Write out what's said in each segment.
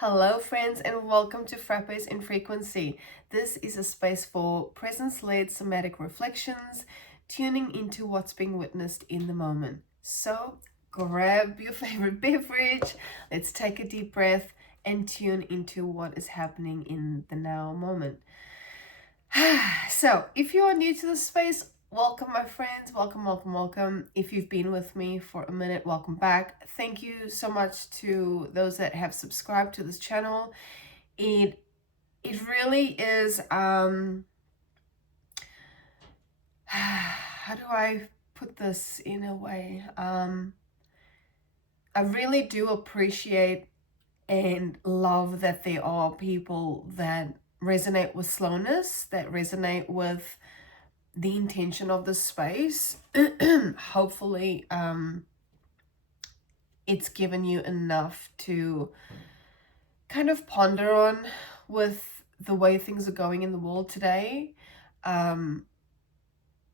Hello friends and welcome to Frappes in Frequency. This is a space for presence-led somatic reflections, tuning into what's being witnessed in the moment. So grab your favorite beverage, let's take a deep breath and tune into what is happening in the now moment. So if you are new to the space, welcome my friends, welcome. If you've been with me for a minute, welcome back. Thank you so much to those that have subscribed to this channel. It really is how do I put this in a way? I really do appreciate and love that there are people that resonate with slowness, that resonate with the intention of the space. Hopefully it's given you enough to kind of ponder on with the way things are going in the world today.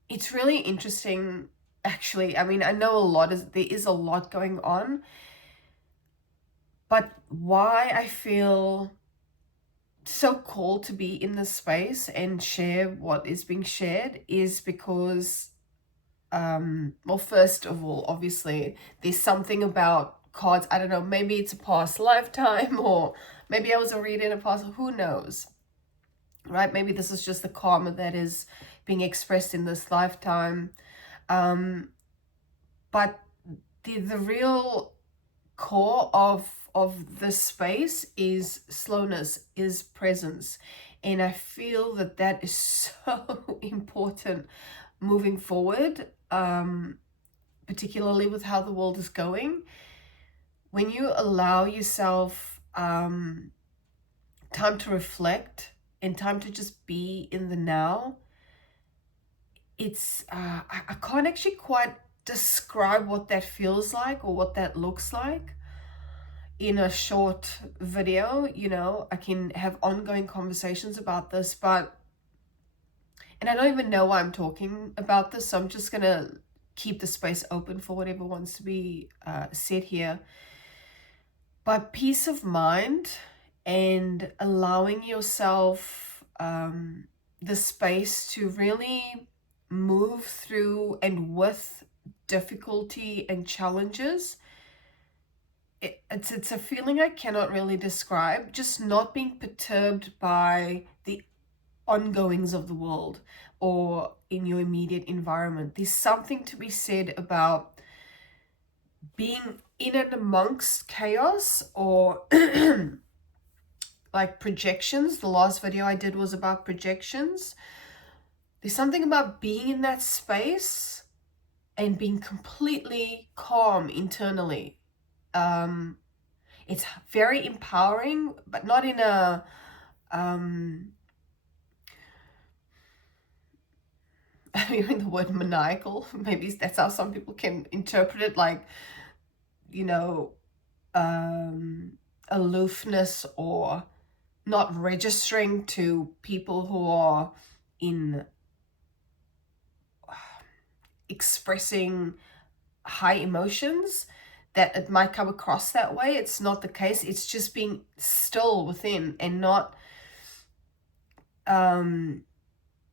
It's really interesting, actually. I mean, I know there is a lot going on, but why I feel so called to be in this space and share what is being shared is because well, first of all, obviously there's something about cards. I don't know, maybe it's a past lifetime, or maybe I was a reader in a past, who knows, right? Maybe this is just the karma that is being expressed in this lifetime. But the real core of this space is slowness, is presence, and I feel that that is so important moving forward, particularly with how the world is going. When you allow yourself time to reflect and time to just be in the now, it's I can't actually quite describe what that feels like or what that looks like in a short video. You know, I can have ongoing conversations about this, and I don't even know why I'm talking about this, so I'm just gonna keep the space open for whatever wants to be said here. But peace of mind and allowing yourself the space to really move through and with difficulty and challenges. It's a feeling I cannot really describe. Just not being perturbed by the ongoings of the world or in your immediate environment. There's something to be said about being in and amongst chaos, or like projections. The last video I did was about projections. There's something about being in that space and being completely calm internally. It's very empowering, but not in a I'm hearing the word maniacal. Maybe that's how some people can interpret it, like, you know, aloofness or not registering to people who are in expressing high emotions, that it might come across that way. It's not the case. It's just being still within and not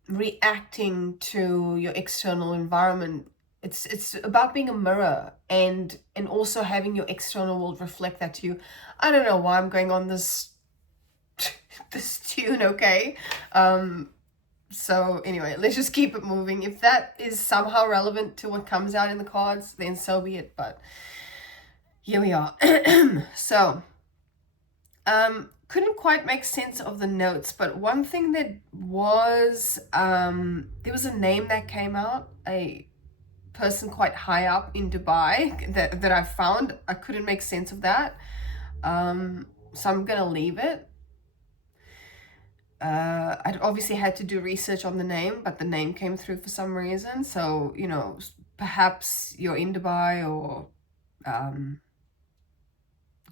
reacting to your external environment. It's about being a mirror and also having your external world reflect that to you. I don't know why I'm going on this this tune, okay? So anyway, let's just keep it moving. If that is somehow relevant to what comes out in the cards, then so be it. But here we are. So couldn't quite make sense of the notes, but one thing that was there was a name that came out, a person quite high up in Dubai that I found. I couldn't make sense of that, so I'm gonna leave it. I obviously had to do research on the name, but the name came through for some reason. So, you know, perhaps you're in Dubai, or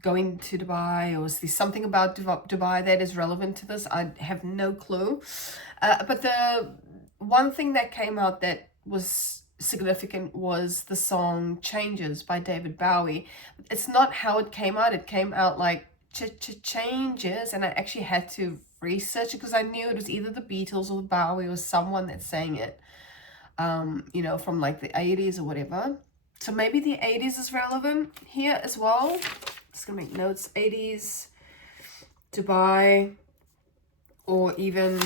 going to Dubai, or is there something about Dubai that is relevant to this? I have no clue. But the one thing that came out that was significant was the song Changes by David Bowie. It's not how it came out. It came out like changes, and I actually had to research it because I knew it was either the Beatles or the Bowie or someone that sang it, you know, from like the 80s or whatever. So maybe the 80s is relevant here as well. Just gonna make notes. 80s, Dubai, or even,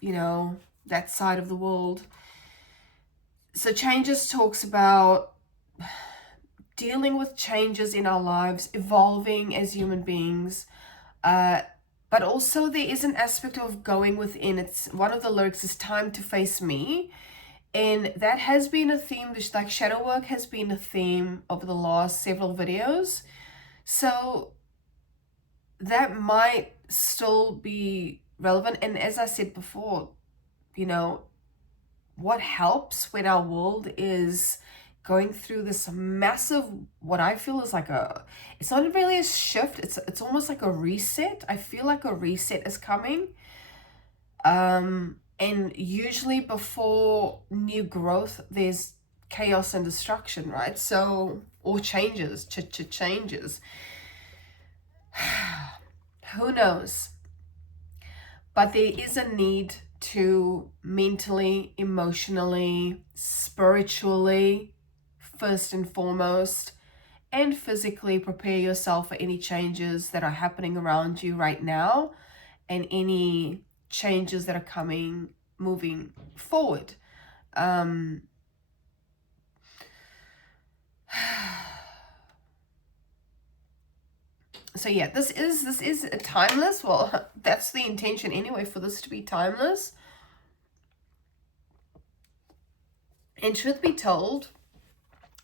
you know, that side of the world. So changes talks about dealing with changes in our lives, evolving as human beings, but also there is an aspect of going within. It's one of the lyrics is time to face me, and that has been a theme. This like shadow work has been a theme over the last several videos, so that might still be relevant. And as I said before, you know, what helps when our world is going through this massive, what I feel is like it's not really a shift, it's almost like a reset. I feel like a reset is coming. And usually before new growth, there's chaos and destruction, right? So, or changes, changes. Who knows? But there is a need to mentally, emotionally, spiritually, first and foremost, and physically prepare yourself for any changes that are happening around you right now and any changes that are coming, moving forward. So yeah, this is timeless. Well, that's the intention anyway, for this to be timeless. And truth be told,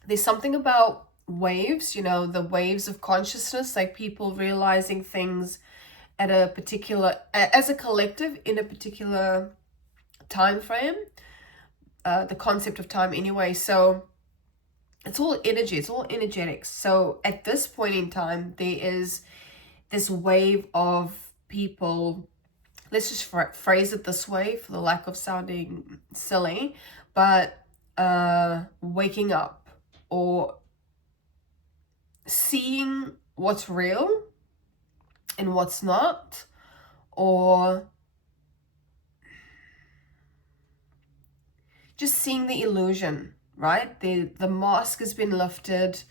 there's something about waves, you know, the waves of consciousness, like people realizing things at a particular, as a collective in a particular time frame, the concept of time anyway. So it's all energy, it's all energetics. So at this point in time, there is this wave of people, let's just phrase it this way for the lack of sounding silly, but waking up or seeing what's real and what's not, or just seeing the illusion, right? The mask has been lifted,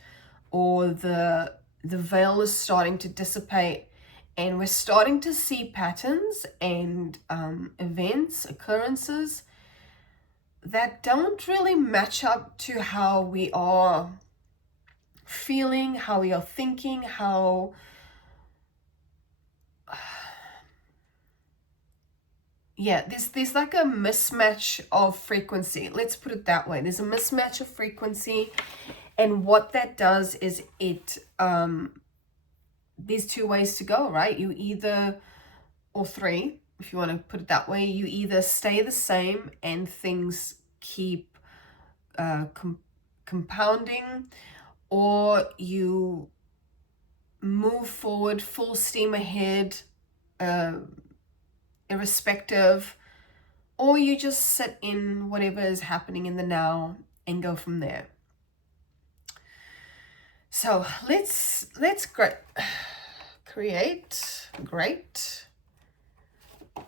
or the veil is starting to dissipate, and we're starting to see patterns and events, occurrences that don't really match up to how we are feeling, how we are thinking, how yeah, there's like a mismatch of frequency. Let's put it that way. There's a mismatch of frequency, and what that does is it there's two ways to go, right? You either, or three, if you want to put it that way, you either stay the same and things keep compounding, or you move forward full steam ahead, irrespective, or you just sit in whatever is happening in the now and go from there. So let's create great.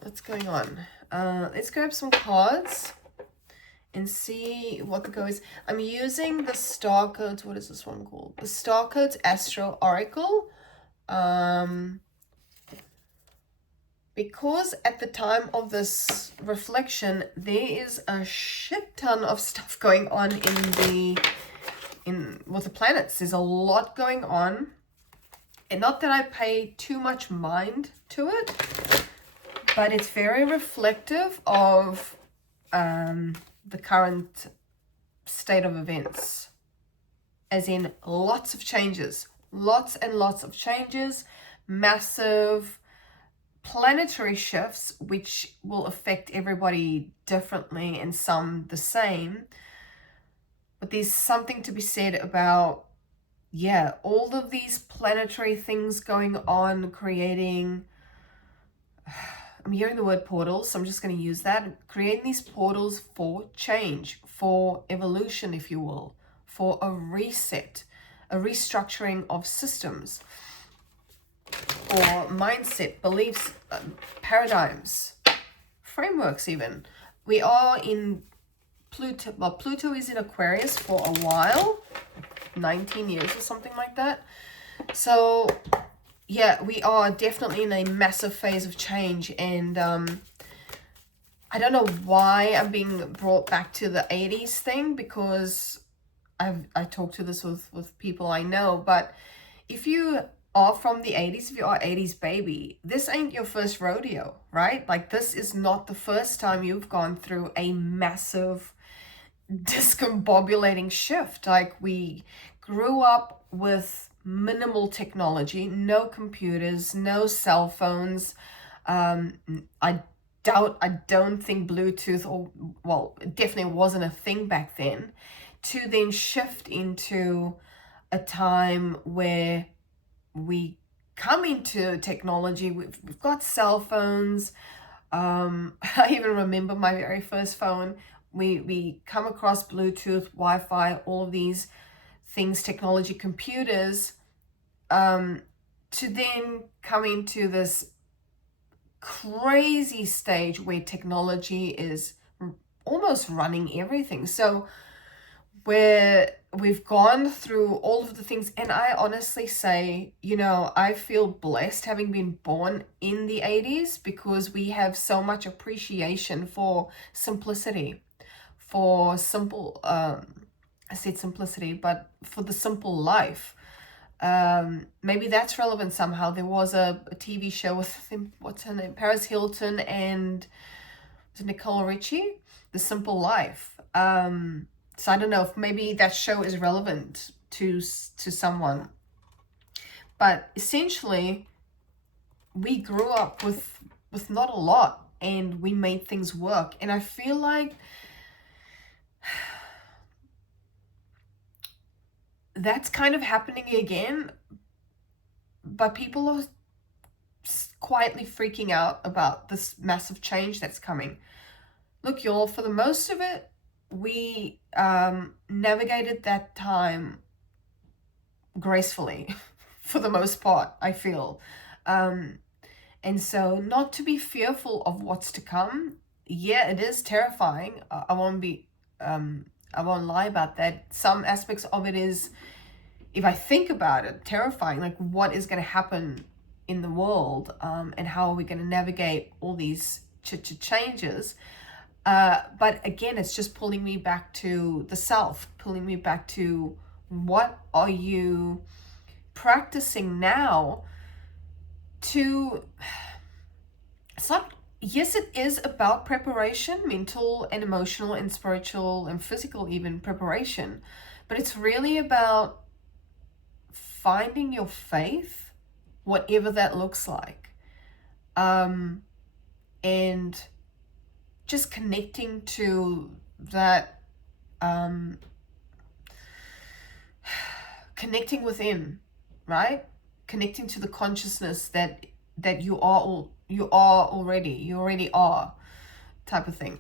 What's going on? Let's grab some cards and see what the go is. I'm using the Star Codes. What is this one called? The Star Codes Astro Oracle. Because at the time of this reflection, there is a shit ton of stuff going on with the planets. There's a lot going on, and not that I pay too much mind to it, but it's very reflective of the current state of events, as in lots of changes, lots and lots of changes, massive planetary shifts, which will affect everybody differently and some the same. But there's something to be said about, yeah, all of these planetary things going on, creating, I'm hearing the word portals, so I'm just going to use that, creating these portals for change, for evolution, if you will, for a reset, a restructuring of systems. or mindset, beliefs, paradigms, frameworks even. We are in Pluto. Well, Pluto is in Aquarius for a while, 19 years or something like that. So yeah, we are definitely in a massive phase of change. And I don't know why I'm being brought back to the 80s thing, because I talk to this with people I know. But if you are from the 80s, if you are 80s baby, this ain't your first rodeo, right? Like, this is not the first time you've gone through a massive discombobulating shift. Like, we grew up with minimal technology, no computers, no cell phones. I don't think Bluetooth, or, well, it definitely wasn't a thing back then, to then shift into a time where we come into technology. We've got cell phones. I even remember my very first phone. We come across Bluetooth, Wi-Fi, all of these things, technology, computers, to then come into this crazy stage where technology is almost running everything. So where we've gone through all of the things, and I honestly say, you know, I feel blessed having been born in the 80s, because we have so much appreciation for simplicity, for simple, I said simplicity, but for the simple life. Maybe that's relevant somehow. There was a TV show with, what's her name, Paris Hilton and Nicole Richie, The Simple Life. So I don't know if maybe that show is relevant to someone. But essentially, we grew up with not a lot, and we made things work. And I feel like that's kind of happening again, but people are quietly freaking out about this massive change that's coming. Look, y'all, for the most of it, we navigated that time gracefully for the most part, I feel. And so, not to be fearful of what's to come. Yeah, it is terrifying. I won't lie about that. Some aspects of it is, if I think about it, terrifying. Like, what is going to happen in the world, and how are we going to navigate all these changes? But again, it's just pulling me back to the self, pulling me back to, what are you practicing now to, it's not, yes, it is about preparation, mental and emotional and spiritual and physical even preparation, but it's really about finding your faith, whatever that looks like, and just connecting to that, connecting within, right? Connecting to the consciousness that you already are, type of thing.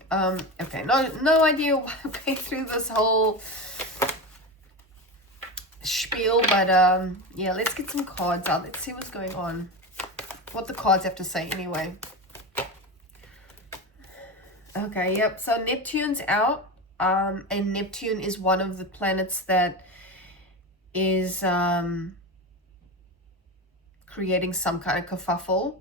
Okay, no idea why I'm going through this whole spiel, but yeah, let's get some cards out. Let's see what's going on, what the cards have to say anyway. Okay, yep, so Neptune's out, and Neptune is one of the planets that is creating some kind of kerfuffle,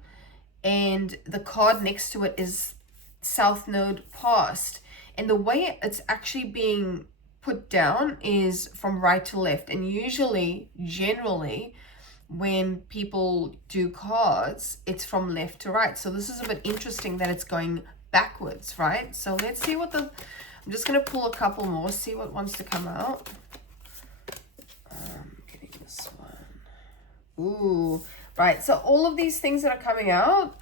and the card next to it is South Node past, and the way it's actually being put down is from right to left. And usually, generally, when people do cards, it's from left to right. So this is a bit interesting that it's going backwards, right? So let's see what I'm just going to pull a couple more, see what wants to come out. Getting this one. Ooh, right. So all of these things that are coming out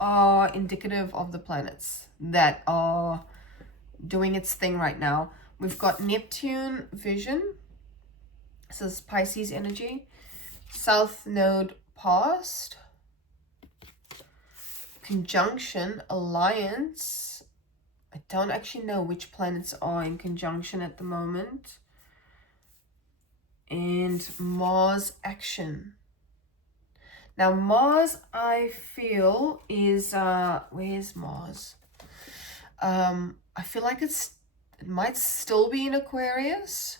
are indicative of the planets that are doing its thing right now. We've got Neptune vision. So this is Pisces energy. South Node past. Conjunction, alliance. I don't actually know which planets are in conjunction at the moment. And Mars action. Now Mars, I feel, is where's Mars? I feel like it might still be in Aquarius.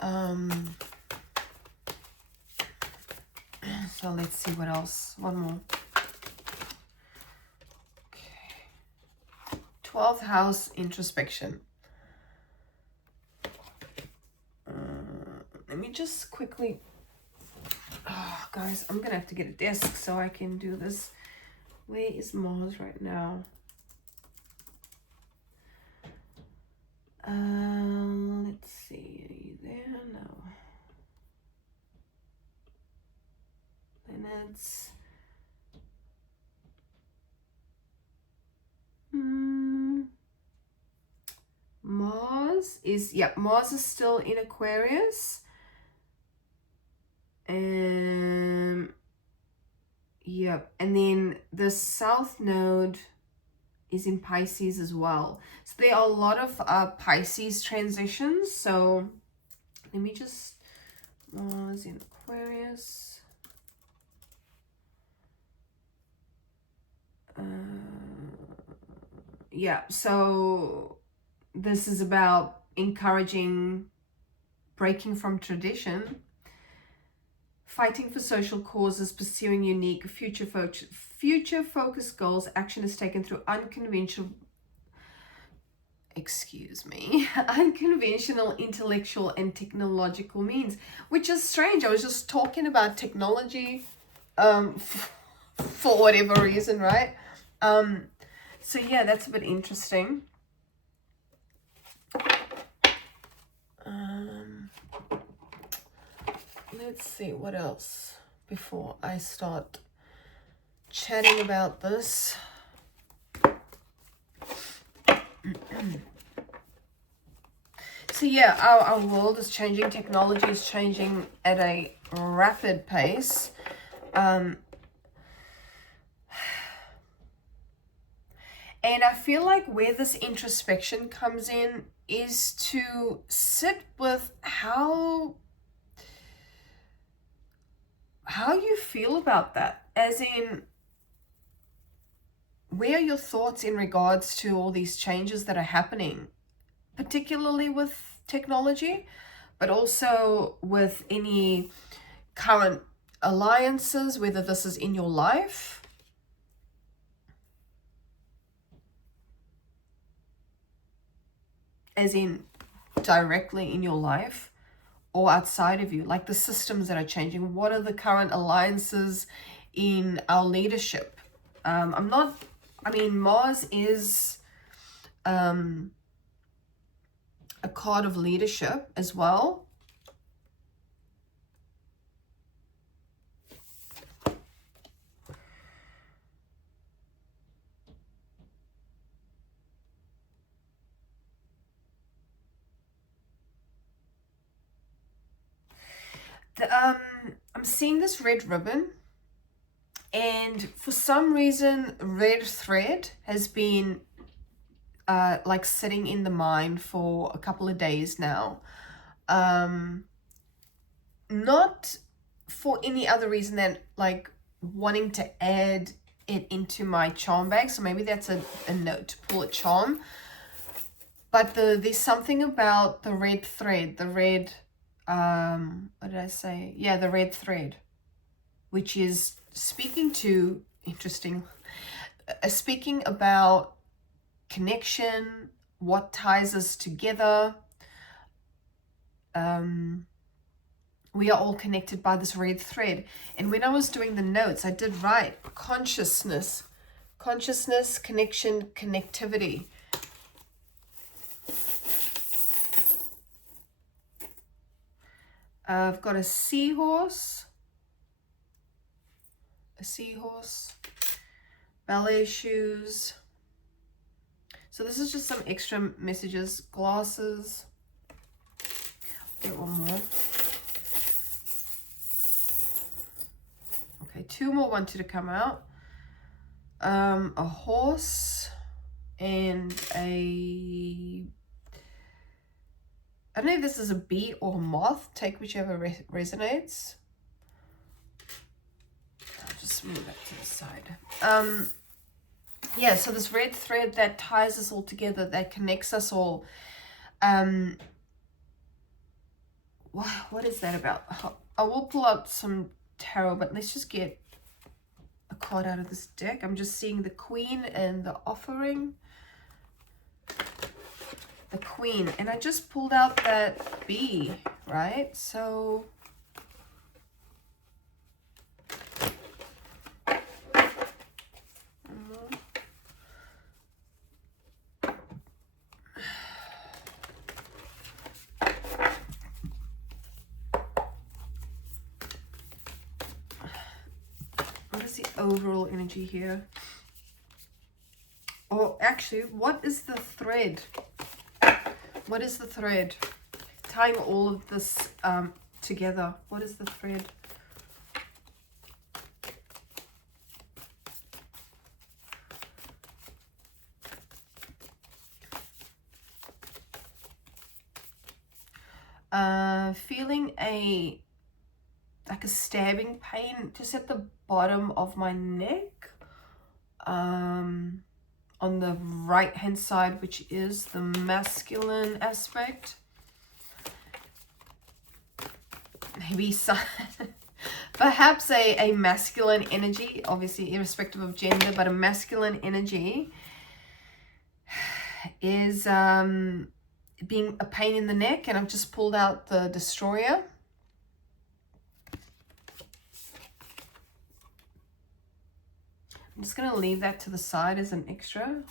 So let's see what else. One more. Okay. 12th house introspection. Let me just quickly. Oh, guys, I'm gonna have to get a desk so I can do this. Where is Mars right now? Let's see. Are you there? No. Planets. Mars is, yeah, Mars is still in Aquarius. Yeah, and then the south node is in Pisces as well. So there are a lot of Pisces transitions. So let me just, Mars in Aquarius. Yeah, so this is about encouraging breaking from tradition, fighting for social causes, pursuing unique future-focused goals. Action is taken through unconventional intellectual and technological means, which is strange. I was just talking about technology for whatever reason, right? So yeah, that's a bit interesting. Let's see what else before I start chatting about this. So yeah, our world is changing. Technology is changing at a rapid pace. And I feel like where this introspection comes in is to sit with how you feel about that. As in, where are your thoughts in regards to all these changes that are happening, particularly with technology, but also with any current alliances, whether this is in your life, as in directly in your life, or outside of you, like the systems that are changing. What are the current alliances in our leadership? Mars is a card of leadership as well. I'm seeing this red ribbon, and for some reason red thread has been like sitting in the mind for a couple of days now. Not for any other reason than like wanting to add it into my charm bag. So maybe that's a note to pull a charm. But there's something about the red thread, the red, what did I say? Yeah, the red thread, which is speaking to, speaking about connection, what ties us together. We are all connected by this red thread. And when I was doing the notes, I did write consciousness, connection, connectivity. I've got a seahorse, ballet shoes. So this is just some extra messages. Glasses. Get one more. Okay, two more wanted to come out. A horse and a, I don't know if this is a bee or a moth. Take whichever resonates. move that to the side. Yeah, so this red thread that ties us all together, that connects us all. What is that about? I will pull out some tarot, but let's just get a card out of this deck. I'm just seeing the Queen and the Offering. The Queen, and I just pulled out that bee, right? So what is the overall energy here? Or actually, what is the thread? What is the thread? Tying all of this together. What is the thread? Feeling like a stabbing pain just at the bottom of my neck. On the right hand side, which is the masculine aspect. Maybe some, perhaps a masculine energy, obviously irrespective of gender, but a masculine energy is being a pain in the neck. And I've just pulled out the Destroyer. I'm just going to leave that to the side as an extra.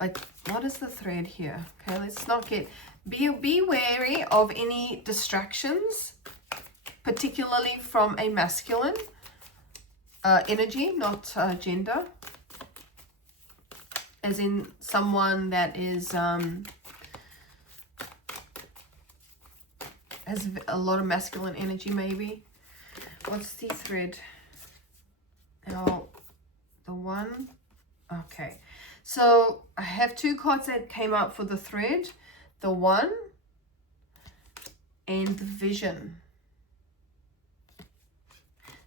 Like, what is the thread here? Okay, let's not get... Be wary of any distractions, particularly from a masculine energy, not gender. As in someone that is... has a lot of masculine energy, maybe. What's the thread? Now... the one, okay, so I have two cards that came out for the thread, the one and the Vision.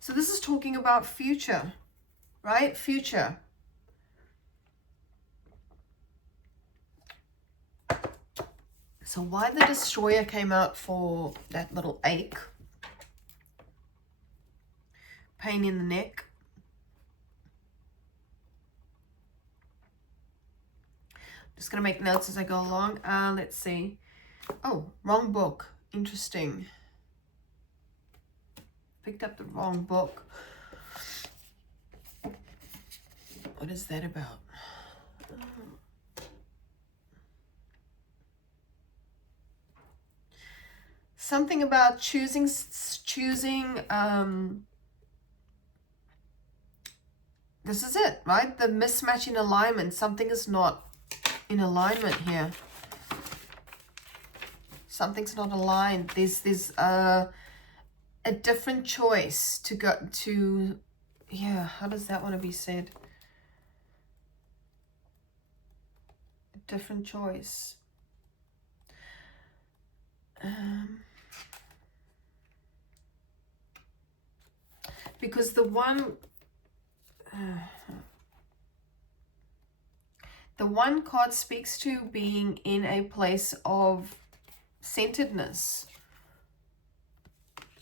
So this is talking about future, right? Future. So why the Destroyer came out for that little ache, pain in the neck. Just going to make notes as I go along. Let's see. Oh, wrong book. Interesting. Picked up the wrong book. What is that about? Something about choosing this is it, right? The mismatch in alignment. Something is not in alignment here. Something's not aligned. There's a different choice to go to. Yeah, how does that want to be said? A different choice. Because the one card speaks to being in a place of centeredness,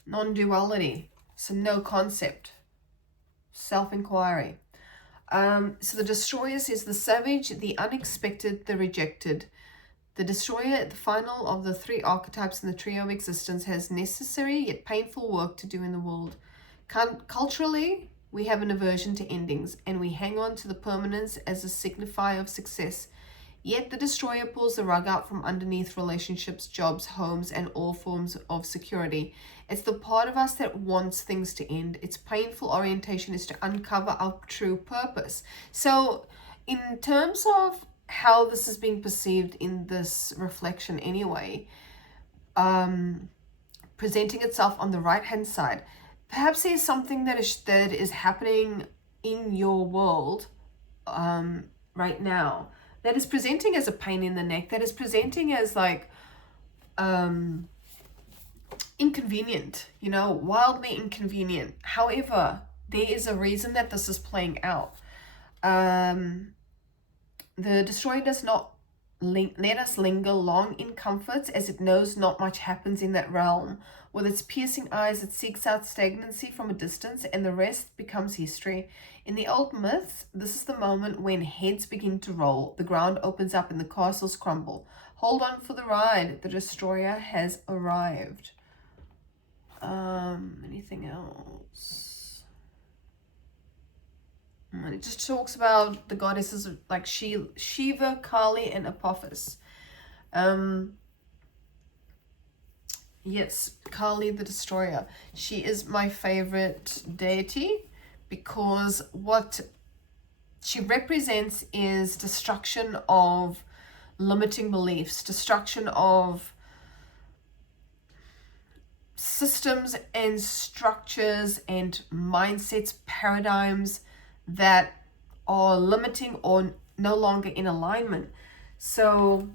non-duality, so no concept, self-inquiry. So the Destroyer is the savage, the unexpected, the rejected. The Destroyer, at the final of the three archetypes in the trio of existence, has necessary yet painful work to do in the world. Culturally, we have an aversion to endings, and we hang on to the permanence as a signifier of success. Yet the Destroyer pulls the rug out from underneath relationships, jobs, homes, and all forms of security. It's the part of us that wants things to end. Its painful orientation is to uncover our true purpose. So in terms of how this is being perceived in this reflection anyway, presenting itself on the right-hand side, perhaps there's something that is happening in your world right now that is presenting as a pain in the neck, that is presenting as like inconvenient, wildly inconvenient. However, there is a reason that this is playing out. The destroyer does not let us linger long in comforts, as it knows not much happens in that realm. With its piercing eyes, it seeks out stagnancy from a distance, and the rest becomes history. In the old myths, this is the moment when heads begin to roll, the ground opens up, and the castles crumble. Hold on for the ride. The destroyer has arrived. Anything else? And it just talks about the goddesses like Shiva, Kali, and Apophis. Yes, Kali the Destroyer. She is my favorite deity because what she represents is destruction of limiting beliefs, destruction of systems and structures and mindsets, paradigms that are limiting or no longer in alignment. So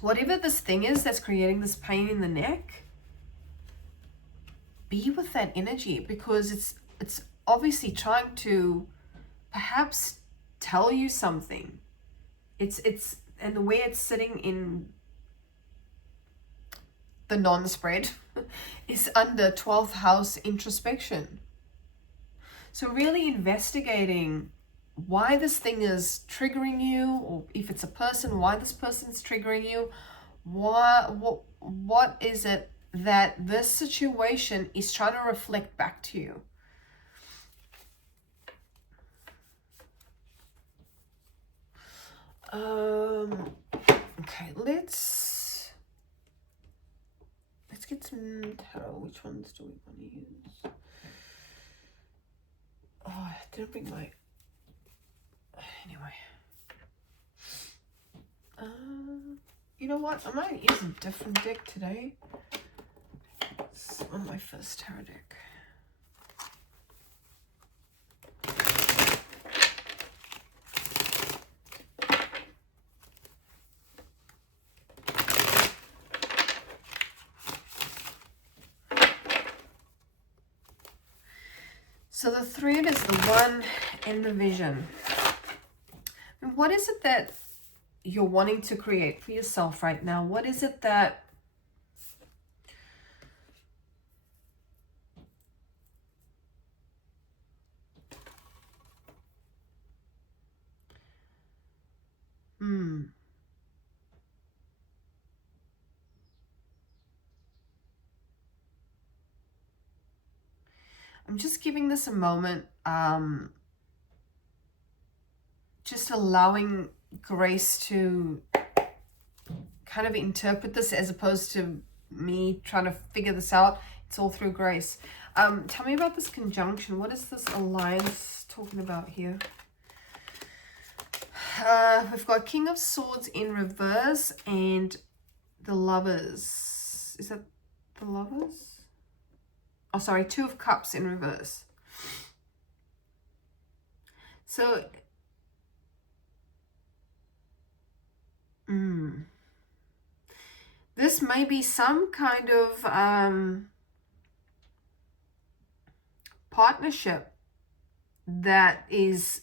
whatever this thing is that's creating this pain in the neck, be with that energy, because it's obviously trying to perhaps tell you something. It's and the way it's sitting in the non-spread is under 12th house introspection. So really investigating why this thing is triggering you, or if it's a person, why this person's triggering you. What is it that this situation is trying to reflect back to you? Okay, let's get some tarot. Which ones do we want to use? Oh, I didn't bring my... Anyway. You know what? I might use a different deck today. It's on my first tarot deck. So the thread is the one and the vision. And what is it that you're wanting to create for yourself right now? What is it that I'm just giving this a moment, just allowing Grace to kind of interpret this as opposed to me trying to figure this out. It's all through Grace. Tell me about this conjunction. What is this alliance talking about here? We've got King of Swords in reverse and the Lovers. Is that the Lovers? Oh, sorry, Two of Cups in reverse. So, this may be some kind of partnership that is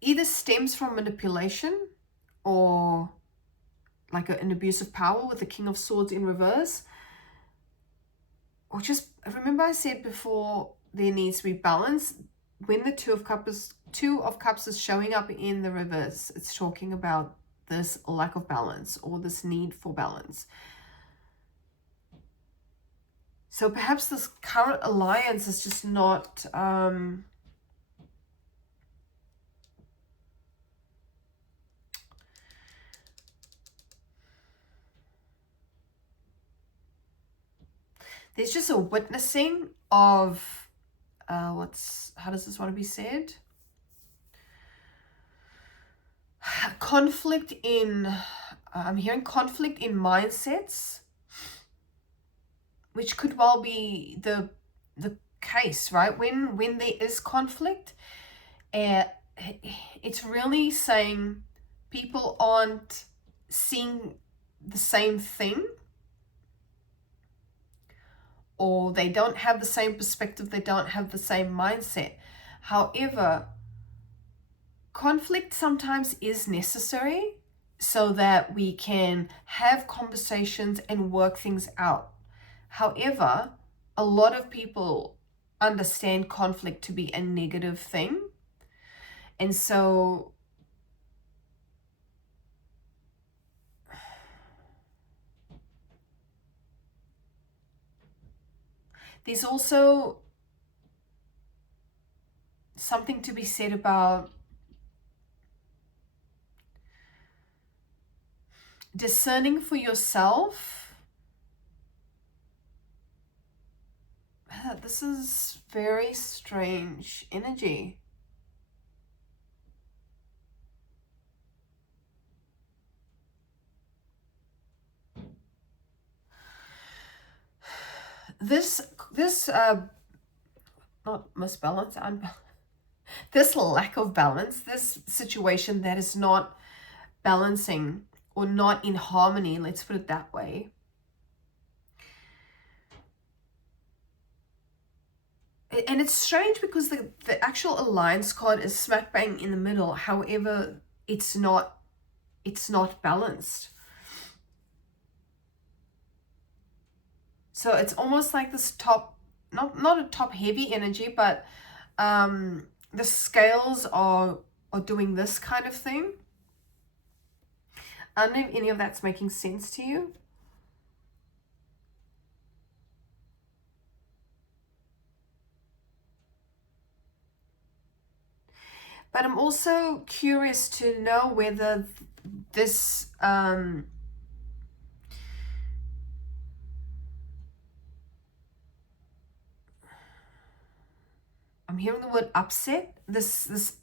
either stems from manipulation or like an abuse of power with the King of Swords in reverse. Or just, remember I said before, there needs to be balance. When the Two of Cups is showing up in the reverse, it's talking about this lack of balance or this need for balance. So perhaps this current alliance is just not there's just a witnessing of how does this want to be said? Conflict in, I'm hearing conflict in mindsets, which could well be the case, right? When there is conflict, it's really saying people aren't seeing the same thing, or they don't have the same perspective, they don't have the same mindset. However, conflict sometimes is necessary so that we can have conversations and work things out. However, a lot of people understand conflict to be a negative thing. And so there's also something to be said about discerning for yourself. This is very strange energy. This not misbalance, this lack of balance, this situation that is not balancing or not in harmony, let's put it that way. And it's strange because the actual alliance card is smack bang in the middle. However, it's not balanced. So it's almost like this top, not a top heavy energy, but the scales are doing this kind of thing. I don't know if any of that's making sense to you. But I'm also curious to know whether this I'm hearing the word upset, this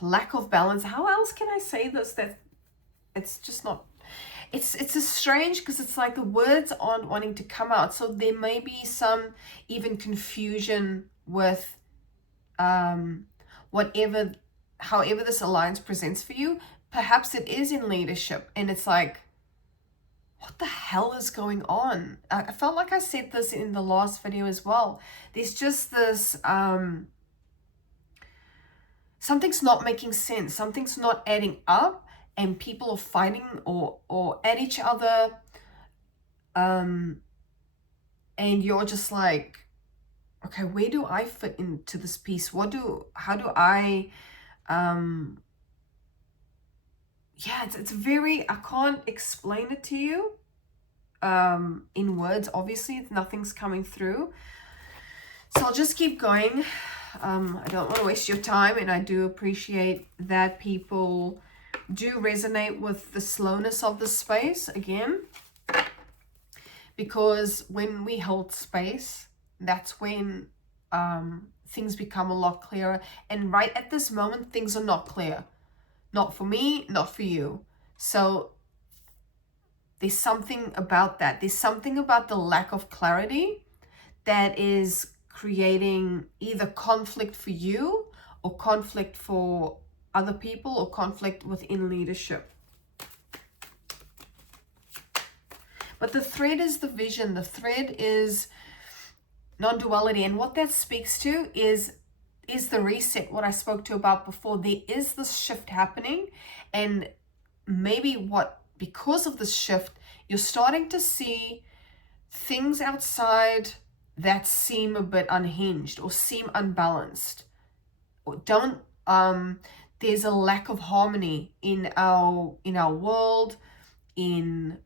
lack of balance. How else can I say this? That it's just not, it's a strange, because it's like the words aren't wanting to come out. So there may be some even confusion with however this alliance presents for you. Perhaps it is in leadership, and it's like, what the hell is going on? I felt like I said this in the last video as well. There's just this something's not making sense, something's not adding up, and people are fighting or at each other, and you're just like, okay, where do I fit into this piece? How do I yeah, it's very, I can't explain it to you in words. Obviously, nothing's coming through. So I'll just keep going. I don't want to waste your time, and I do appreciate that people do resonate with the slowness of the space again, because when we hold space, that's when things become a lot clearer. And right at this moment, things are not clear. Not for me, not for you. So there's something about that. There's something about the lack of clarity that is creating either conflict for you, or conflict for other people, or conflict within leadership. But the thread is the vision. The thread is non-duality. And what that speaks to is the reset, what I spoke to about before. There is this shift happening, and maybe because of this shift, you're starting to see things outside that seem a bit unhinged or seem unbalanced, or there's a lack of harmony in our world, in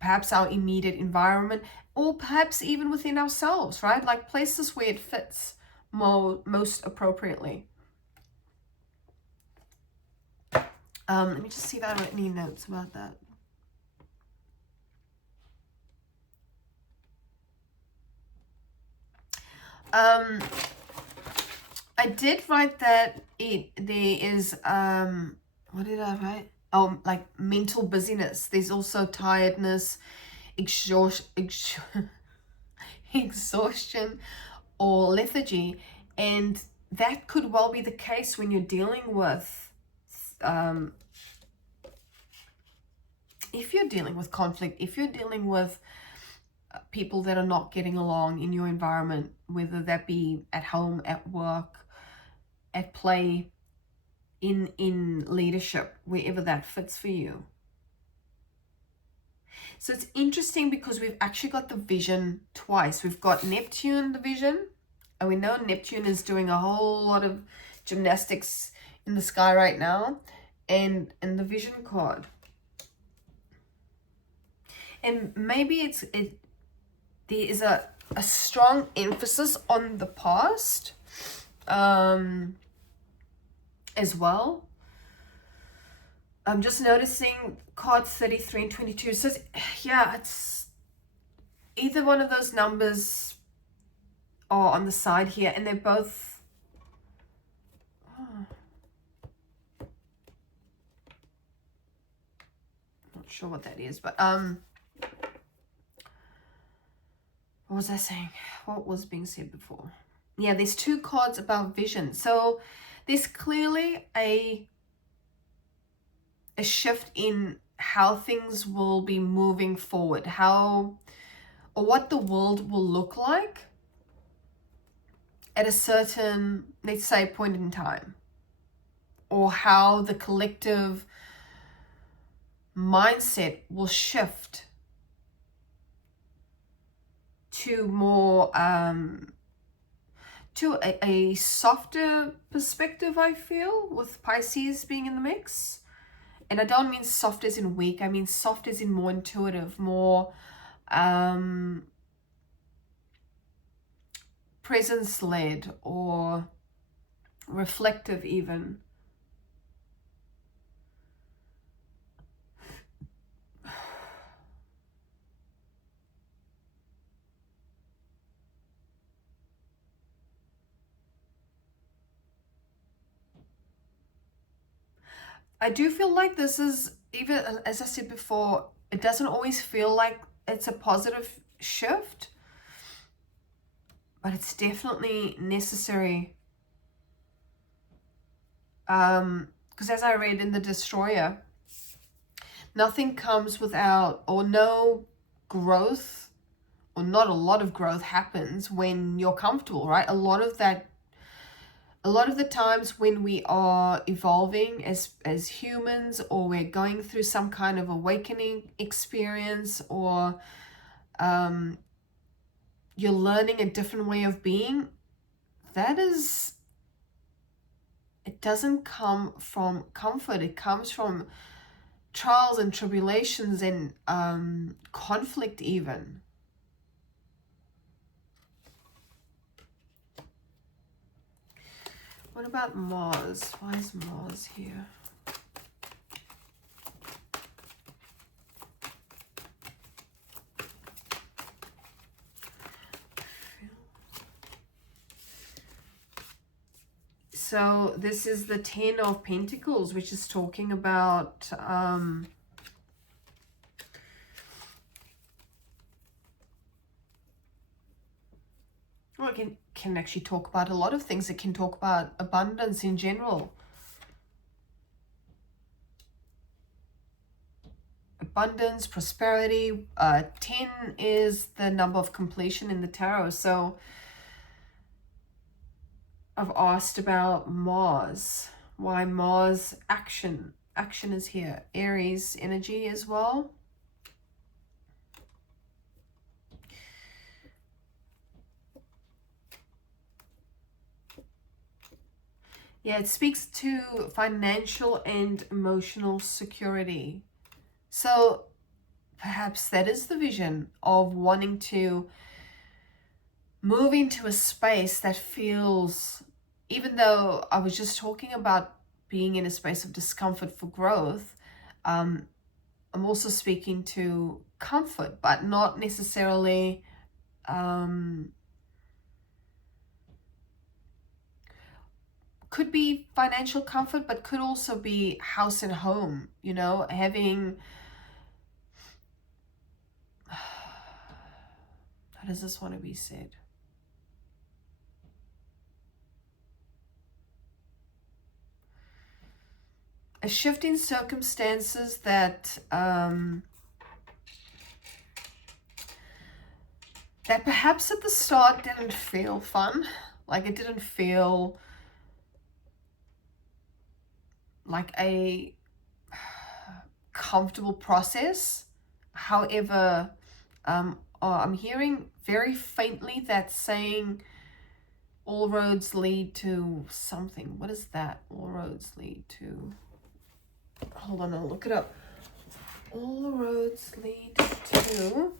perhaps our immediate environment, or perhaps even within ourselves, right? Like places where it fits most appropriately. Let me just see if I wrote any notes about that. I did write that there is what did I write? Oh, like mental busyness. There's also tiredness, exhaustion, or lethargy, and that could well be the case when you're dealing with if you're dealing with conflict, if you're dealing with people that are not getting along in your environment, whether that be at home, at work, at play, in leadership, wherever that fits for you. So it's interesting because we've actually got the vision twice. We've got Neptune, the vision, and we know Neptune is doing a whole lot of gymnastics in the sky right now, and the vision card. And maybe there is a strong emphasis on the past as well. I'm just noticing cards 33 and 22 says, yeah, it's either one of those numbers are on the side here, and they're both, not sure what that is, but what was I saying? What was being said before? Yeah, there's two cards about vision. So there's clearly a shift in how things will be moving forward, or what the world will look like at a certain, let's say, point in time, or how the collective mindset will shift to more to a softer perspective, I feel, with Pisces being in the mix. And I don't mean soft as in weak, I mean soft as in more intuitive, more presence-led or reflective even. I do feel like this is, even as I said before, it doesn't always feel like it's a positive shift, but it's definitely necessary. Because as I read in the Destroyer, nothing comes without, or no growth, or not a lot of growth happens when you're comfortable, right? A lot of the times when we are evolving as humans, or we're going through some kind of awakening experience, or you're learning a different way of being, it doesn't come from comfort. It comes from trials and tribulations and conflict even. What about Mars? Why is Mars here? So this is the 10 of Pentacles, which is talking about well, it can actually talk about a lot of things. It can talk about abundance in general. Abundance, prosperity. 10 is the number of completion in the tarot. So I've asked about Mars. Why Mars? Action. Action is here. Aries energy as well. Yeah, it speaks to financial and emotional security. So perhaps that is the vision of wanting to move into a space that feels, even though I was just talking about being in a space of discomfort for growth, I'm also speaking to comfort, but not necessarily could be financial comfort, but could also be house and home, you know, having, how does this want to be said? A shift in circumstances that that perhaps at the start didn't feel fun. Like it didn't feel like a comfortable process. However, I'm hearing very faintly that saying all roads lead to something. What is that? All roads lead to... Hold on, I'll look it up. All roads lead to...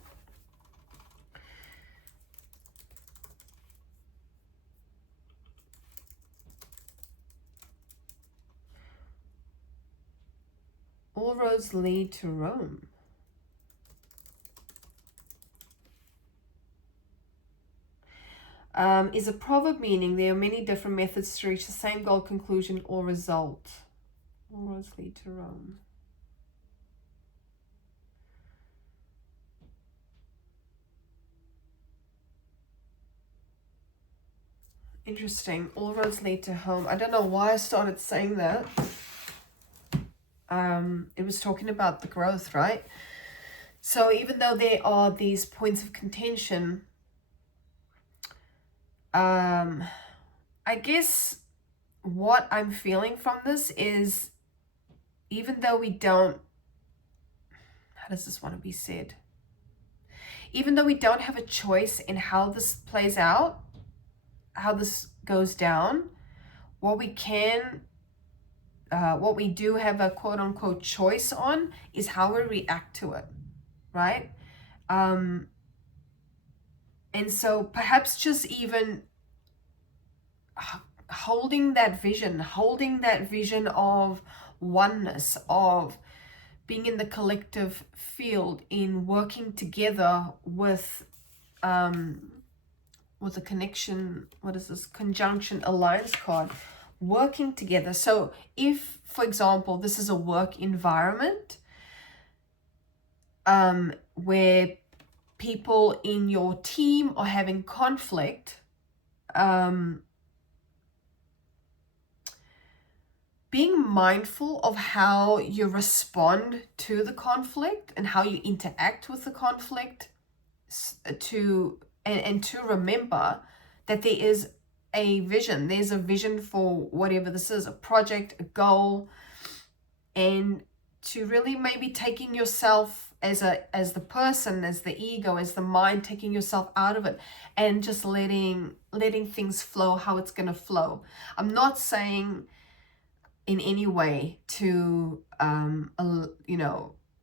All roads lead to Rome. Is a proverb meaning there are many different methods to reach the same goal, conclusion, or result. All roads lead to Rome. Interesting. All roads lead to home. I don't know why I started saying that. It was talking about the growth, right? So even though there are these points of contention, I guess what I'm feeling from this is, even though we don't, how does this want to be said? Even though we don't have a choice in how this plays out, how this goes down, what we do have a quote unquote choice on is how we react to it, right? And so perhaps just even holding that vision of oneness, of being in the collective field, in working together with a connection, what is this, conjunction alliance card, working together. So if, for example, this is a work environment where people in your team are having conflict, being mindful of how you respond to the conflict and how you interact with the conflict, to remember that there is a vision. There's a vision for whatever this is, a project, a goal, and to really maybe taking yourself as the person, as the ego, as the mind, taking yourself out of it and just letting things flow how it's going to flow. I'm not saying in any way to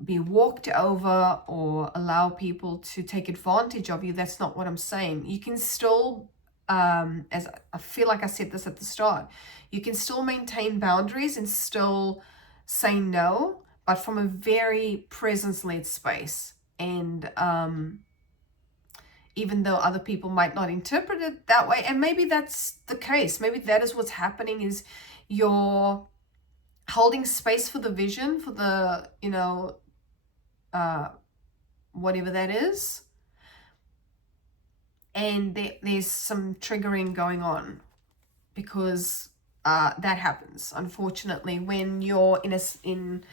be walked over or allow people to take advantage of you. That's not what I'm saying. You can still, as I feel like I said this at the start, you can still maintain boundaries and still say no, but from a very presence-led space. And even though other people might not interpret it that way, and maybe that's the case, maybe that is what's happening, is you're holding space for the vision, for the, whatever that is. And there's some triggering going on, because that happens, unfortunately, when you're in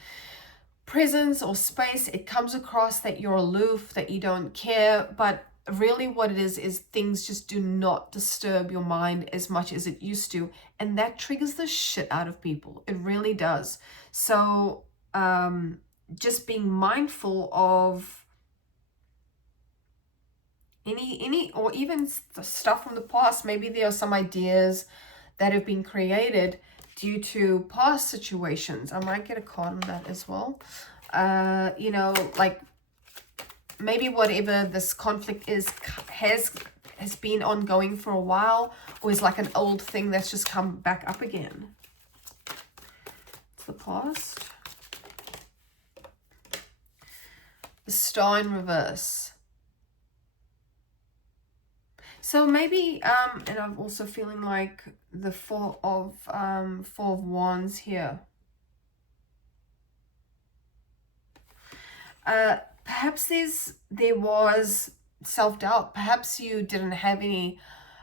presence or space. It comes across that you're aloof, that you don't care, but really what it is things just do not disturb your mind as much as it used to, and that triggers the shit out of people. It really does. So just being mindful of any or even the stuff from the past. Maybe there are some ideas that have been created due to past situations. I might get a card on that as well. Like maybe whatever this conflict is has been ongoing for a while, or is like an old thing that's just come back up again. It's the past. The Star in reverse. So maybe, and I'm also feeling like the Four of Wands here. Perhaps there was self-doubt. Perhaps you didn't have any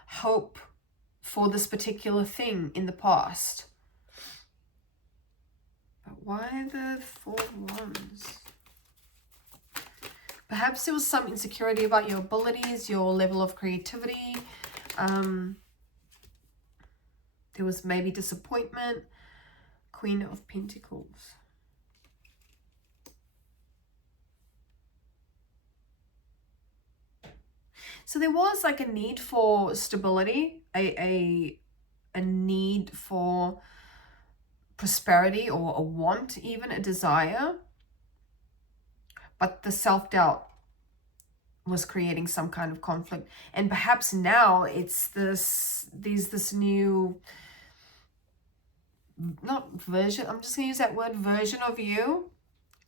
hope for this particular thing in the past. But why the Four of Wands? Perhaps there was some insecurity about your abilities, your level of creativity. There was maybe disappointment. Queen of Pentacles. So there was like a need for stability, a need for prosperity, or a want, even a desire. But the self-doubt was creating some kind of conflict. And perhaps now it's there's this new, not version, I'm just gonna use that word, version of you.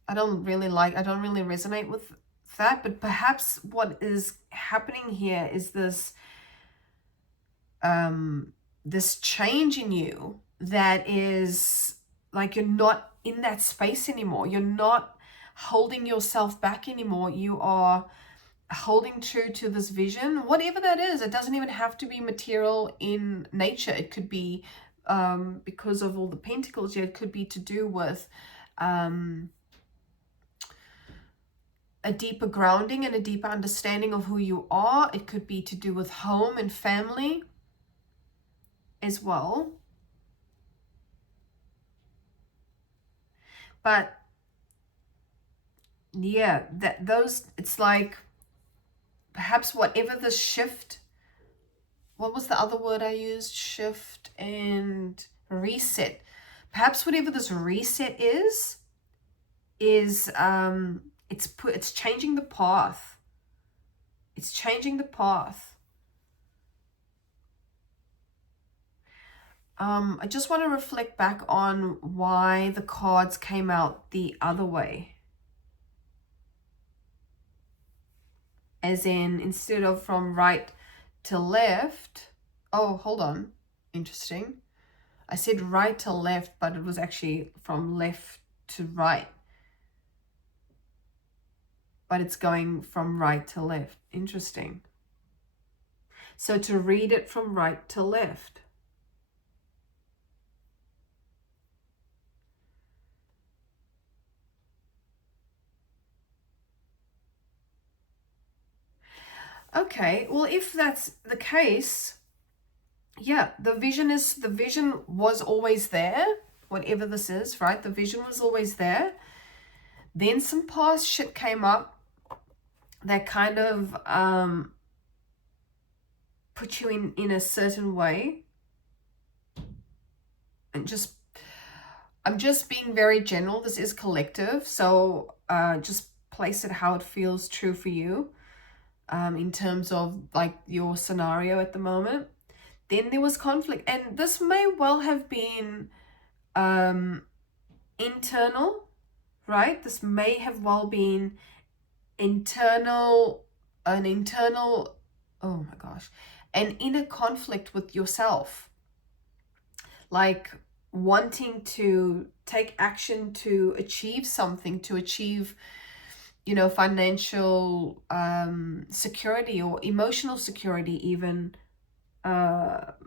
I don't really resonate with that, but perhaps what is happening here is this this change in you that is like, you're not in that space anymore. You're not holding yourself back anymore. You are holding true to this vision, whatever that is. It doesn't even have to be material in nature. It could be because of all the pentacles here, it could be to do with a deeper grounding and a deeper understanding of who you are. It could be to do with home and family as well. But yeah, it's like, perhaps whatever the shift, what was the other word I used? Shift and reset. Perhaps whatever this reset is it's changing the path. It's changing the path. I just want to reflect back on why the cards came out the other way. As in, instead of from right to left. Oh, hold on. Interesting. I said right to left, but it was actually from left to right. But it's going from right to left. Interesting. So to read it from right to left. Okay, well, if that's the case, yeah, the vision was always there, whatever this is, right? The vision was always there. Then some past shit came up that kind of put you in a certain way. And I'm just being very general. This is collective, so just place it how it feels true for you. In terms of like your scenario at the moment. Then there was conflict, and this may well have been internal, right? This may have well been an inner conflict with yourself, like wanting to take action to achieve something, to achieve, you know, financial security or emotional security even. But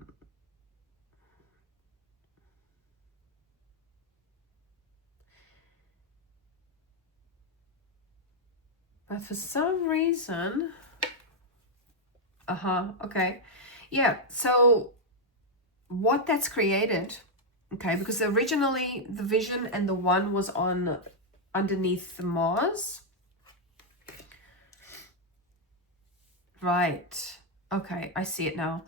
for some reason, okay. Yeah, so what that's created, okay, because originally the vision and the one was on underneath the Mars. Right. Okay, I see it now.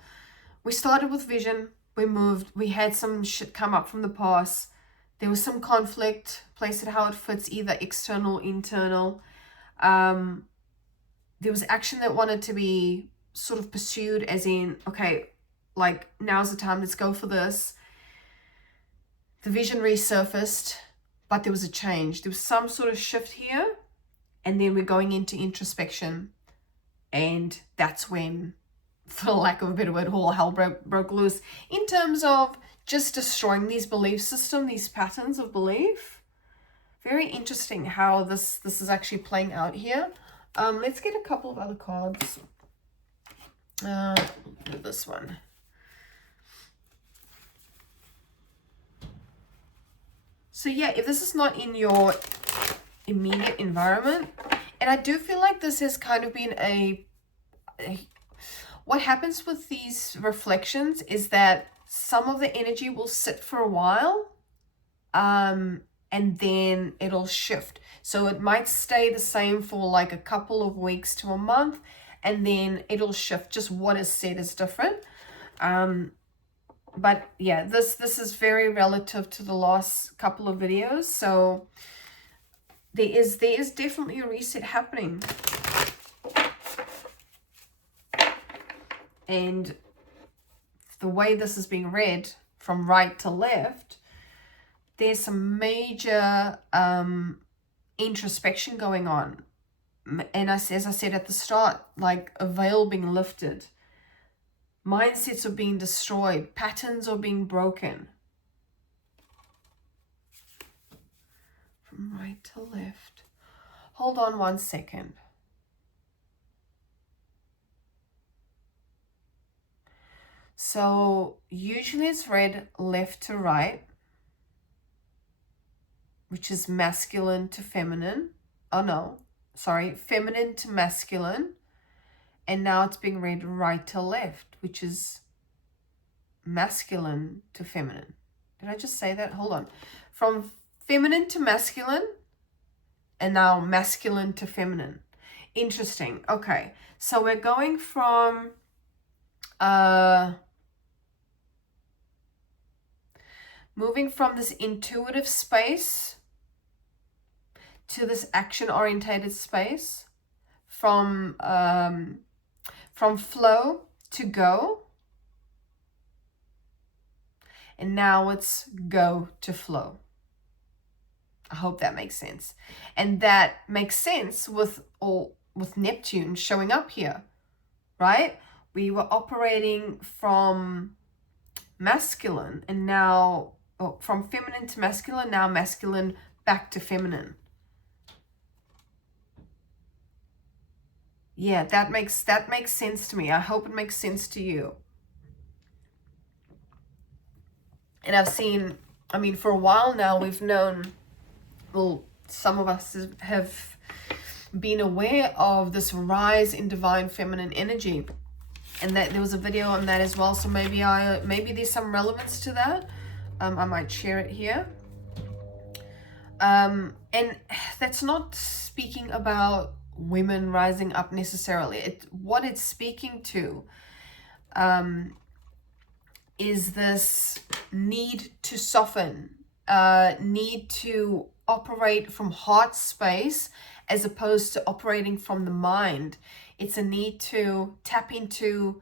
We started with vision. We moved. We had some shit come up from the past. There was some conflict. Place it how it fits, either external, internal. There was action that wanted to be sort of pursued, as in, okay, like, now's the time. Let's go for this. The vision resurfaced, but there was a change. There was some sort of shift here. And then we're going into introspection. And that's when, for lack of a better word, all hell broke loose in terms of just destroying these belief systems, these patterns of belief. Very interesting how this is actually playing out here. Let's get a couple of other cards. This one. So yeah, if this is not in your immediate environment, And I do feel like this has kind of been what happens with these reflections is that some of the energy will sit for a while, and then it'll shift. So it might stay the same for like a couple of weeks to a month, and then it'll shift. Just what is said is different. But yeah, this is very relative to the last couple of videos. So there is definitely a reset happening. And the way this is being read from right to left, there's some major introspection going on. And as I said at the start, like a veil being lifted. Mindsets are being destroyed. Patterns are being broken. From right to left. Hold on 1 second. So usually it's read left to right, which is masculine to feminine. Oh no, sorry, feminine to masculine. And now it's being read right to left, which is masculine to feminine. Did I just say that? Hold on. From feminine to masculine, and now masculine to feminine. Interesting. Okay, so we're going from moving from this intuitive space to this action-orientated space, from flow to go, and now it's go to flow. I hope that makes sense. And that makes sense with Neptune showing up here, right? We were operating from masculine, and now from feminine to masculine, now masculine back to feminine. Yeah, that makes sense to me. I hope it makes sense to you. And I've seen, I mean, for a while now, we've known, well, some of us have been aware of this rise in divine feminine energy. And that there was a video on that as well. So maybe there's some relevance to that. I might share it here. And that's not speaking about women rising up necessarily. What it's speaking to is this need to soften, need to operate from heart space as opposed to operating from the mind. It's a need to tap into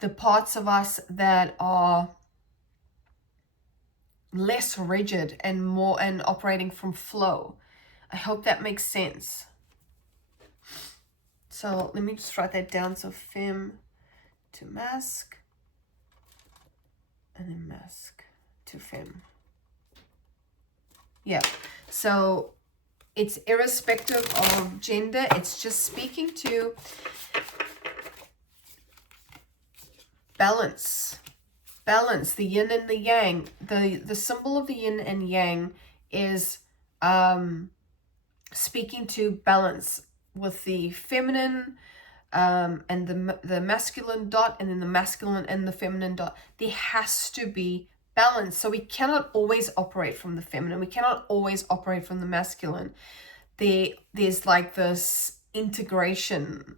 the parts of us that are less rigid and more and operating from flow. I hope that makes sense. So let me just write that down. So fem to mask, and then mask to fem. Yeah, so it's irrespective of gender. It's just speaking to balance, the yin and the yang. The symbol of the yin and yang is speaking to balance with the feminine and the masculine dot, and then the masculine and the feminine dot. There has to be balance. So we cannot always operate from the feminine. We cannot always operate from the masculine. There's like this integration.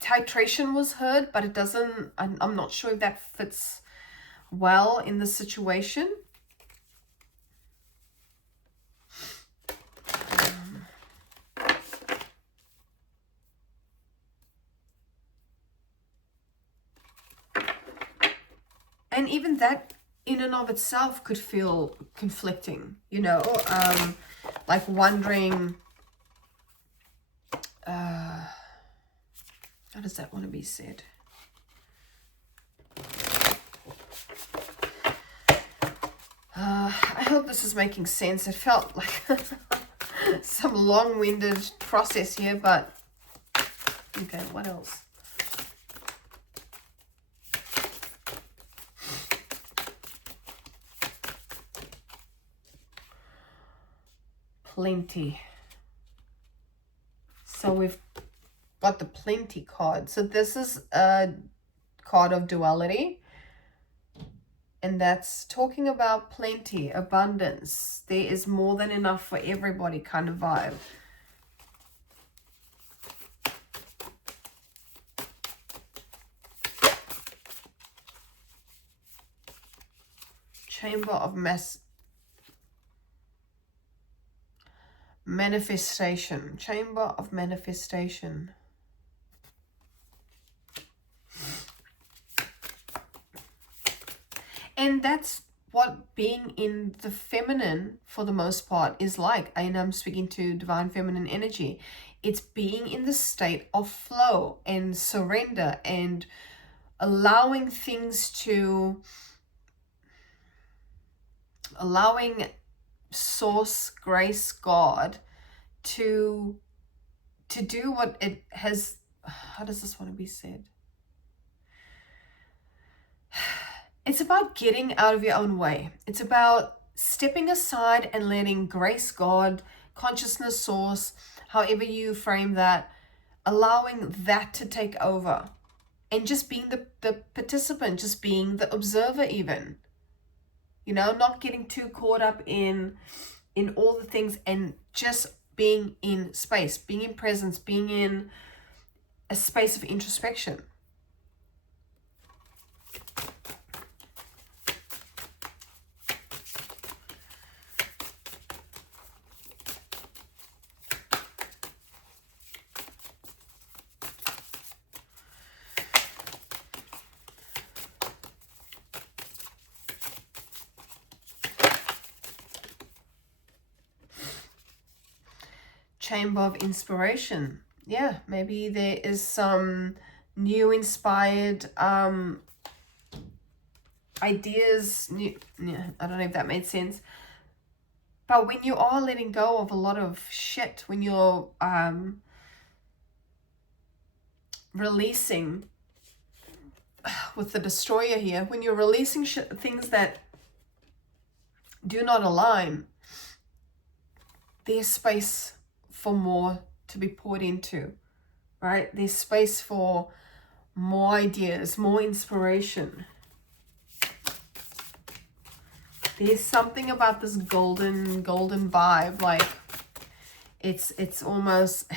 Titration was heard, but it doesn't, I'm not sure if that fits well in the situation. And even that in and of itself could feel conflicting, you know, like wondering, how does that want to be said? I hope this is making sense. It felt like some long-winded process here, but okay, what else? Plenty. So we've got the plenty card. So this is a card of duality. And that's talking about plenty, abundance. There is more than enough for everybody kind of vibe. Chamber of manifestation. Chamber of manifestation. And that's what being in the feminine, for the most part, is like. And I'm speaking to divine feminine energy. It's being in the state of flow and surrender and allowing things to... allowing source, grace, God to do what it has... how does this want to be said? It's about getting out of your own way. It's about stepping aside and letting grace, God, consciousness, source, however you frame that, allowing that to take over. And just being the participant, just being the observer even. You know, not getting too caught up in all the things, and just being in space, being in presence, being in a space of introspection. Chamber of inspiration. Yeah, maybe there is some new inspired ideas. I don't know if that made sense. But when you are letting go of a lot of shit, when you're releasing, with the destroyer here, when you're releasing things that do not align, there's space for more to be poured into, right? There's space for more ideas, more inspiration. There's something about this golden vibe, like it's almost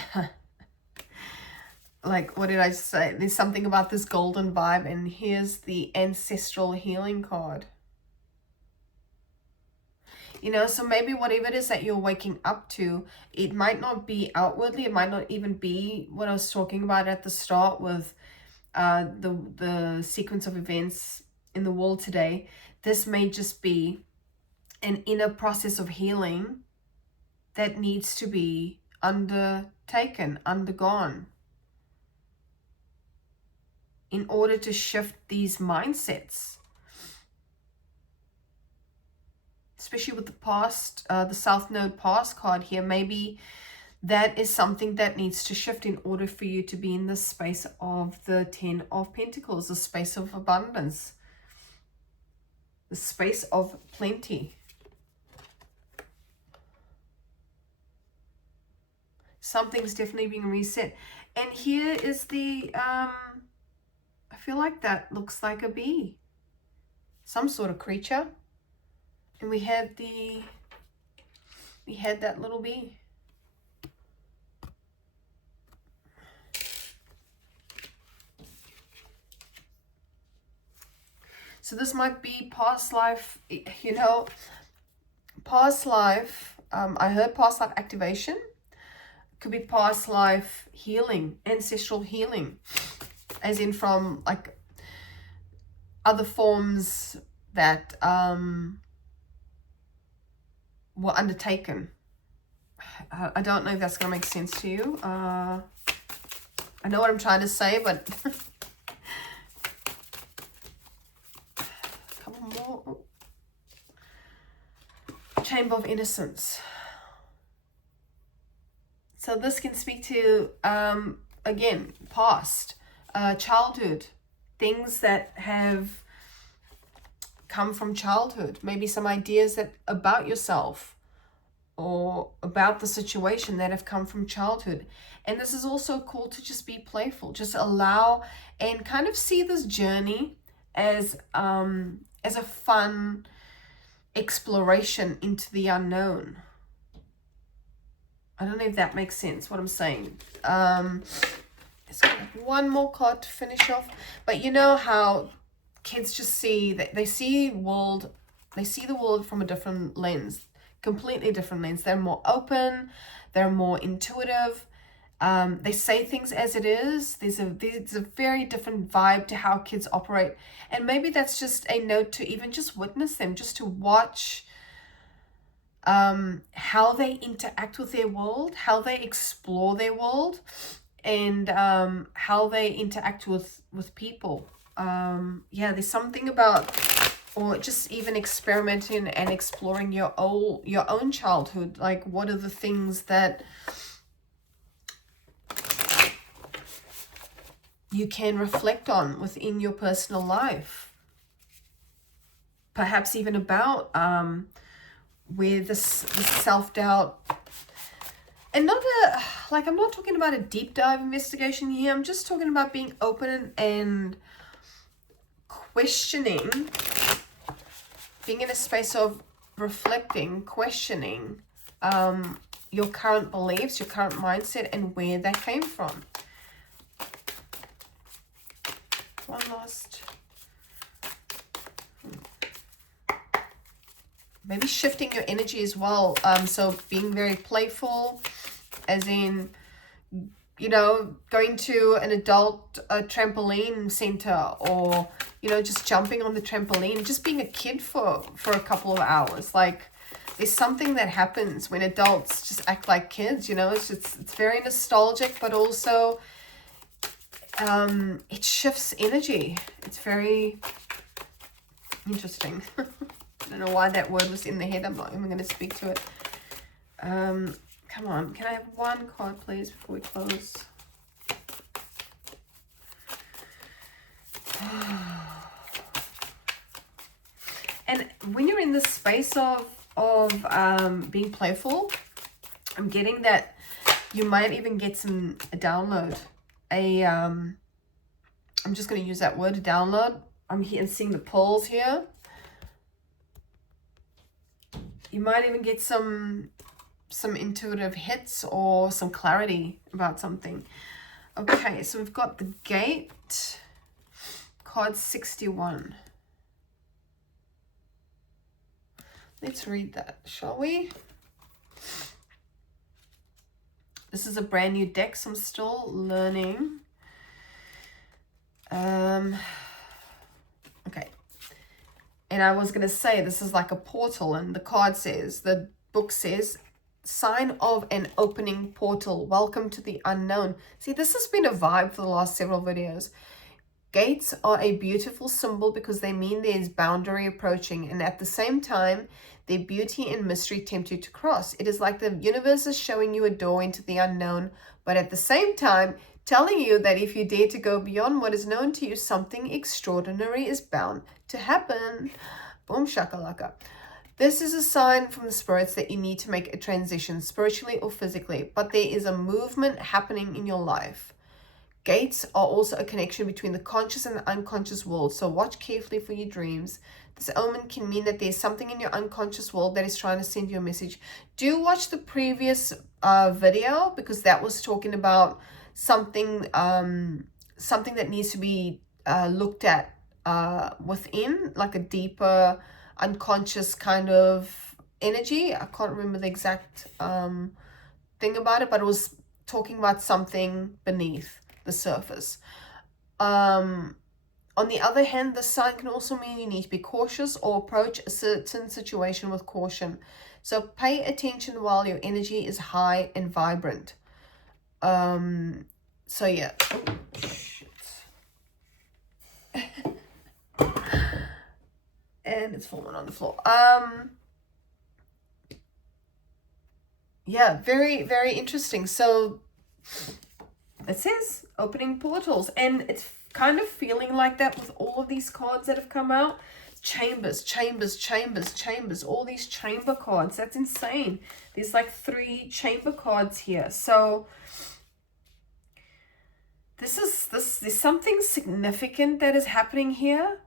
like, what did I say? There's something about this golden vibe. And here's the ancestral healing card. You know, so maybe whatever it is that you're waking up to, it might not be outwardly, it might not even be what I was talking about at the start with the sequence of events in the world today. This may just be an inner process of healing that needs to be undertaken, undergone, in order to shift these mindsets. Especially with the past, the South Node past card here, maybe that is something that needs to shift in order for you to be in the space of the 10 of Pentacles, the space of abundance, the space of plenty. Something's definitely being reset. And here is the, I feel like that looks like a bee, some sort of creature. And we had that little bee. So this might be past life, you know, past life. I heard past life activation. Could be past life healing, ancestral healing, as in from like other forms that were undertaken. I don't know if that's going to make sense to you. I know what I'm trying to say, but a couple more. Chamber of innocence. So this can speak to, again, past, childhood, things that have come from childhood, maybe some ideas that about yourself or about the situation that have come from childhood. And this is also cool to just be playful, just allow and kind of see this journey as a fun exploration into the unknown. I don't know if that makes sense, what I'm saying. Let's get one more card to finish off. But you know how kids just see, they see the world from a different lens, completely different lens. They're more open, they're more intuitive. They say things as it is. There's a very different vibe to how kids operate. And maybe that's just a note to even just witness them, just to watch how they interact with their world, how they explore their world, and how they interact with people. Yeah, there's something about, or just even experimenting and exploring your own childhood. Like, what are the things that you can reflect on within your personal life? Perhaps even about where this self-doubt, and not I'm not talking about a deep dive investigation here. I'm just talking about being open and questioning, being in a space of reflecting, questioning your current beliefs, your current mindset, and where that came from. One last. Maybe shifting your energy as well. So being very playful, as in, you know, going to an adult trampoline center, or, you know, just jumping on the trampoline, just being a kid for a couple of hours. Like, there's something that happens when adults just act like kids, you know. It's very nostalgic, but also it shifts energy. It's very interesting. I don't know why that word was in the head. I'm not even going to speak to it. Come on. Can I have one card, please, before we close? And when you're in the space of being playful, I'm getting that you might even get a download. I'm just going to use that word, download. I'm here and seeing the pulls here. You might even get some intuitive hits or some clarity about something. Okay, so we've got the Gate, card 61. Let's read that, shall we? This is a brand new deck, so I'm still learning. Okay. And I was going to say, this is like a portal, and the card says, the book says, sign of an opening portal. Welcome to the unknown. See, this has been a vibe for the last several videos. Gates are a beautiful symbol because they mean there's boundary approaching, and at the same time, their beauty and mystery tempt you to cross. It is like the universe is showing you a door into the unknown, but at the same time, telling you that if you dare to go beyond what is known to you, something extraordinary is bound to happen. Boom shakalaka. This is a sign from the spirits that you need to make a transition, spiritually or physically, but there is a movement happening in your life. Gates are also a connection between the conscious and the unconscious world, so watch carefully for your dreams. This omen can mean that there's something in your unconscious world that is trying to send you a message. Do watch the previous video, because that was talking about something that needs to be looked at within, like a deeper unconscious kind of energy. I can't remember the exact thing about it, but it was talking about something beneath the surface. On the other hand, the sign can also mean you need to be cautious or approach a certain situation with caution. So pay attention while your energy is high and vibrant. So yeah. Oh, shit. And it's falling on the floor. Yeah, very, very interesting. So it says opening portals, and it's kind of feeling like that with all of these cards that have come out. chambers, chambers, chambers, chambers, all these chamber cards. That's insane. There's like 3 chamber cards here. So there's something significant that is happening here,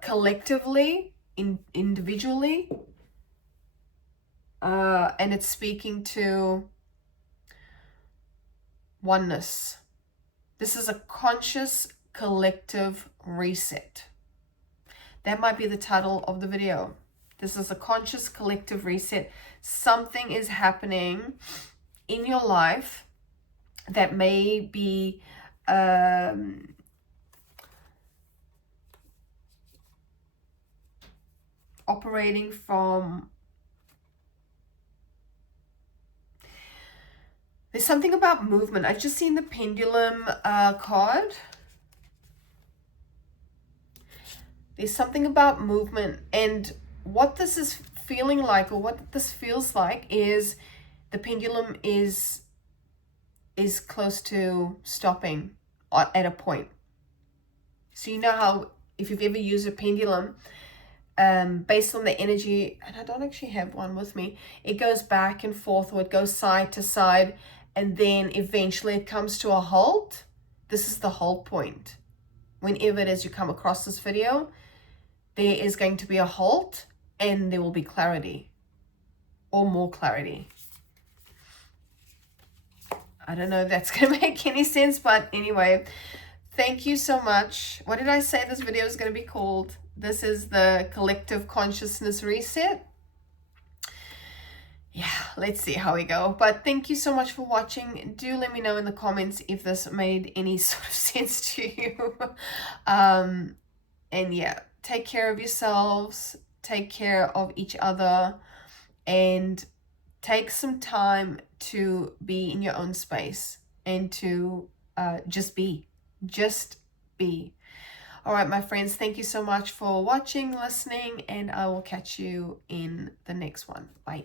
collectively, individually, and it's speaking to oneness. This is a conscious collective reset. That might be the title of the video. This is a conscious collective reset. Something is happening in your life that may be operating from... There's something about movement. I've just seen the pendulum card. There's something about movement, and what this is feeling like, or what this feels like, is the pendulum is close to stopping at a point. So you know how if you've ever used a pendulum, based on the energy, and I don't actually have one with me, it goes back and forth, or it goes side to side, and then eventually it comes to a halt. This is the halt point. Whenever it is you come across this video, there is going to be a halt, and there will be clarity, or more clarity. I don't know if that's going to make any sense, but anyway, thank you so much. What did I say this video is going to be called? This is the collective consciousness reset. Yeah, let's see how we go. But thank you so much for watching. Do let me know in the comments if this made any sort of sense to you. And yeah, take care of yourselves, take care of each other, and take some time to be in your own space and to just be. All right, my friends, thank you so much for watching, listening, and I will catch you in the next one. Bye.